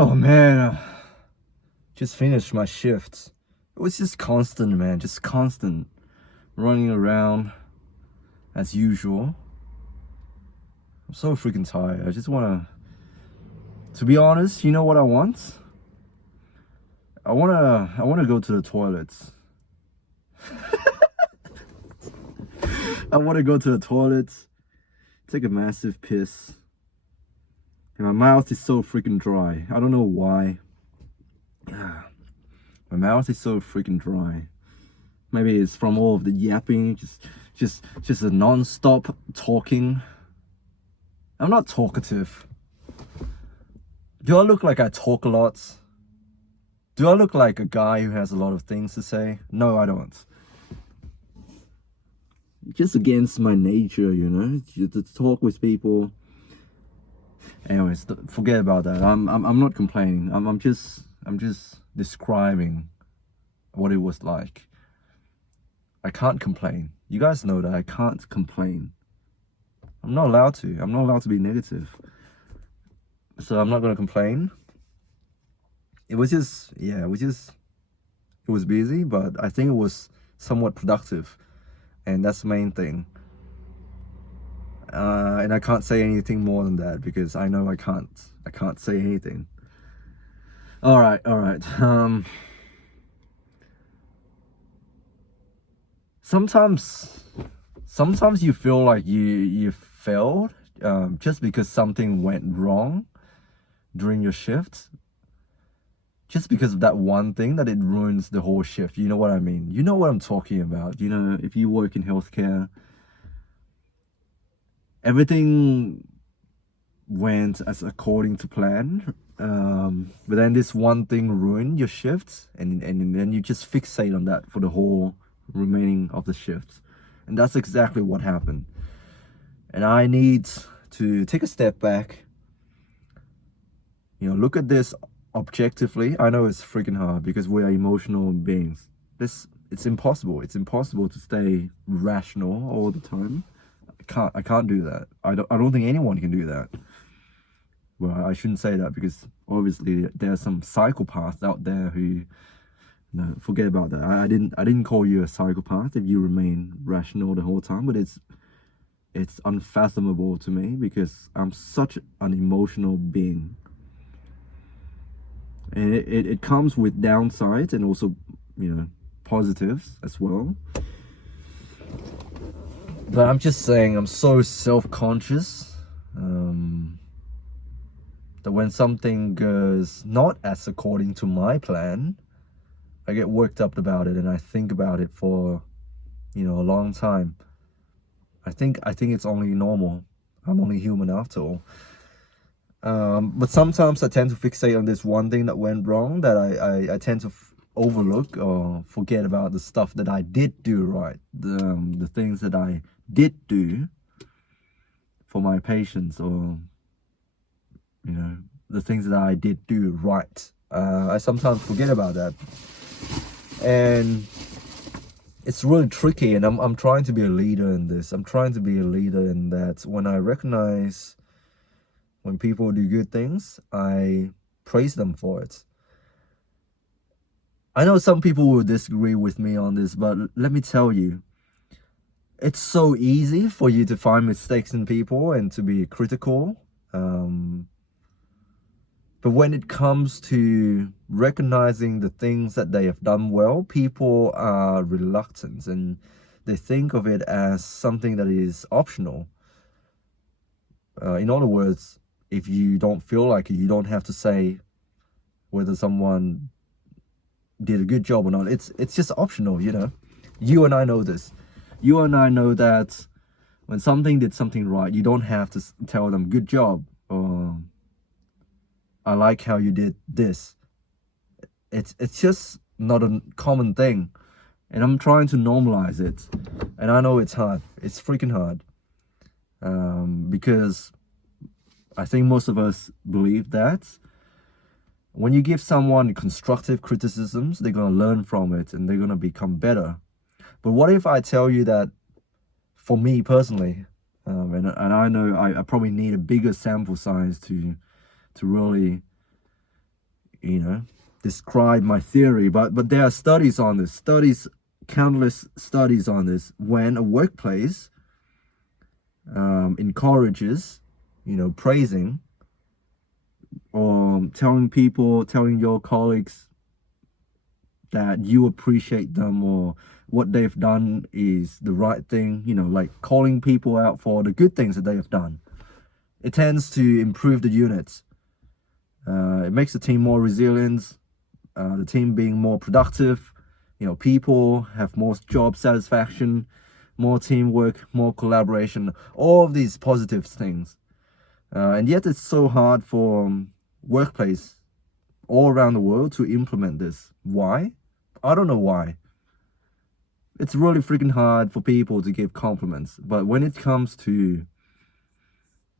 Oh man, just finished my shift. It was just constant, man, just constant running around as usual. I'm so freaking tired. I just to be honest, you know what I want? I wanna go to the toilets. I wanna go to the toilets, take a massive piss. And my mouth is so freaking dry. I don't know why. My mouth is so freaking dry. Maybe it's from all of the yapping, just a non-stop talking. I'm not talkative. Do I look like I talk a lot? Do I look like a guy who has a lot of things to say? No, I don't. Just against my nature, you know, to talk with people. Anyways, forget about that. I'm not complaining. I'm just describing what it was like. I can't complain. You guys know that I can't complain. I'm not allowed to. I'm not allowed to be negative. So I'm not gonna complain. It was just, yeah, it was busy, but I think it was somewhat productive, and that's the main thing. And I can't say anything more than that because I know I can't say anything. All right. Sometimes you feel like you failed just because something went wrong during your shift. Just because of that one thing that it ruins the whole shift. You know what I mean? You know what I'm talking about. You know, if you work in healthcare, everything went as according to plan. But then this one thing ruined your shift, and then you just fixate on that for the whole remaining of the shift. And that's exactly what happened. And I need to take a step back, you know, look at this objectively. I know it's freaking hard because we are emotional beings. It's impossible. It's impossible to stay rational all the time. I can't do that. I don't think anyone can do that. Well, I shouldn't say that because obviously there are some psychopaths out there who, no, forget about that. I didn't call you a psychopath if you remain rational the whole time, but it's unfathomable to me because I'm such an emotional being. And it comes with downsides and also, you know, positives as well. But I'm just saying, I'm so self-conscious that when something goes not as according to my plan, I get worked up about it and I think about it for, you know, a long time. I think it's only normal. I'm only human after all. But sometimes I tend to fixate on this one thing that went wrong, that I tend to overlook or forget about the stuff that I did do right, the things that I did do for my patients, or, you know, the things that I did do right. I sometimes forget about that, and it's really tricky. And I'm trying to be a leader in this. I'm trying to be a leader in that. When I recognize when people do good things, I praise them for it. I know some people will disagree with me on this, but let me tell you, it's so easy for you to find mistakes in people and to be critical. But when it comes to recognizing the things that they have done well, people are reluctant and they think of it as something that is optional. In other words, if you don't feel like it, you don't have to say whether someone did a good job or not. It's just optional, you know. You and I know this. You and I know that when something did something right, you don't have to tell them good job or I like how you did this. It's just not a common thing, and I'm trying to normalize it. And I know it's hard. It's freaking hard, because I think most of us believe that when you give someone constructive criticisms, they're gonna learn from it and they're gonna become better. But what if I tell you that, for me personally, and I know I probably need a bigger sample size to really describe my theory, but there are studies on this, countless studies on this. When a workplace encourages, praising, or telling your colleagues that you appreciate them, or what they've done is the right thing, like calling people out for the good things that they have done, it tends to improve the units. It makes the team more resilient, the team being more productive. People have more job satisfaction, more teamwork, more collaboration, all of these positive things. And yet it's so hard for workplace all around the world to implement this. Why? I don't know why. It's really freaking hard for people to give compliments. But when it comes to,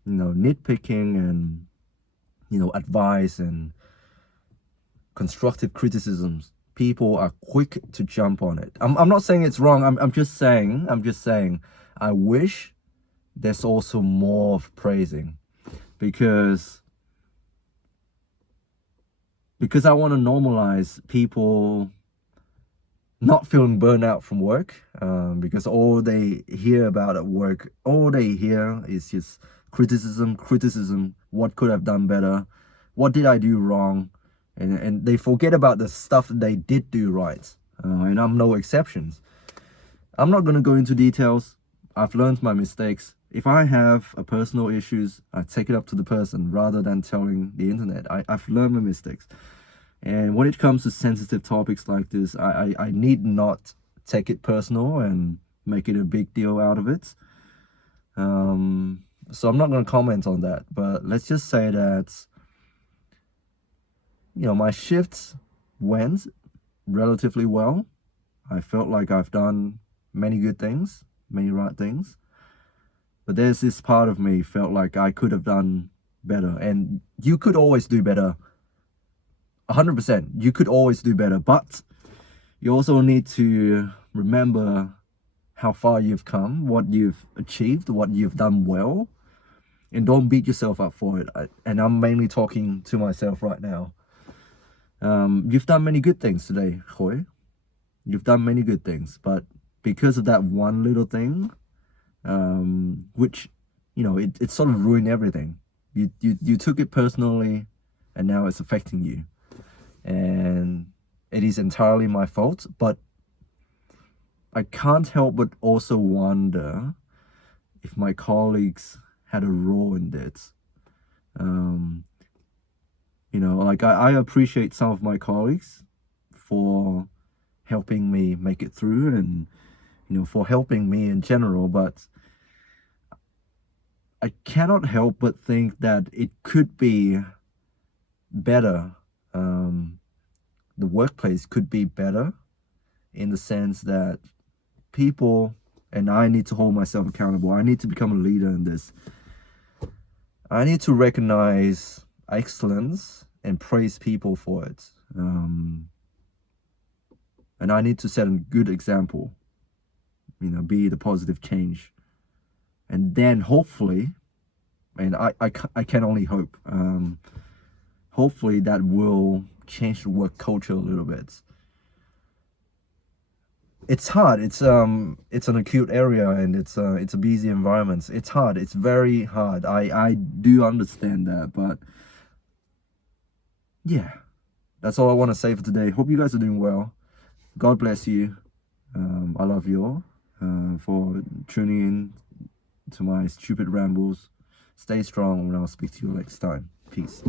nitpicking and, advice and constructive criticisms, people are quick to jump on it. I'm not saying it's wrong. I'm just saying, I wish there's also more of praising, because I want to normalize people not feeling burned out from work, because all they hear about at work, all they hear is just criticism. What could I have done better? What did I do wrong? And they forget about the stuff that they did do right. And I'm no exceptions. I'm not going to go into details. I've learned my mistakes. If I have a personal issues, I take it up to the person rather than telling the internet. I've learned my mistakes. And when it comes to sensitive topics like this, I need not take it personal and make it a big deal out of it. So I'm not going to comment on that. But let's just say that, my shifts went relatively well. I felt like I've done many good things, many right things. But there's this part of me felt like I could have done better. And you could always do better. 100%. You could always do better. But you also need to remember how far you've come, what you've achieved, what you've done well. And don't beat yourself up for it. And I'm mainly talking to myself right now. You've done many good things today, Khoi. You've done many good things. But because of that one little thing, which, it sort of ruined everything. You took it personally, and now it's affecting you. And it is entirely my fault, but I can't help but also wonder if my colleagues had a role in this. I appreciate some of my colleagues for helping me make it through, and for helping me in general, but I cannot help but think that it could be better. The workplace could be better in the sense that people, and I need to hold myself accountable. I need to become a leader in this. I need to recognize excellence and praise people for it. And I need to set a good example, be the positive change. And then hopefully, and I can only hope, hopefully that will change the work culture a little bit. It's hard. It's an acute area, and it's a busy environment. It's hard. It's very hard. I do understand that, but yeah, that's all I want to say for today. Hope you guys are doing well. God bless you. I love you all for tuning in to my stupid rambles. Stay strong, and I'll speak to you next time. Peace.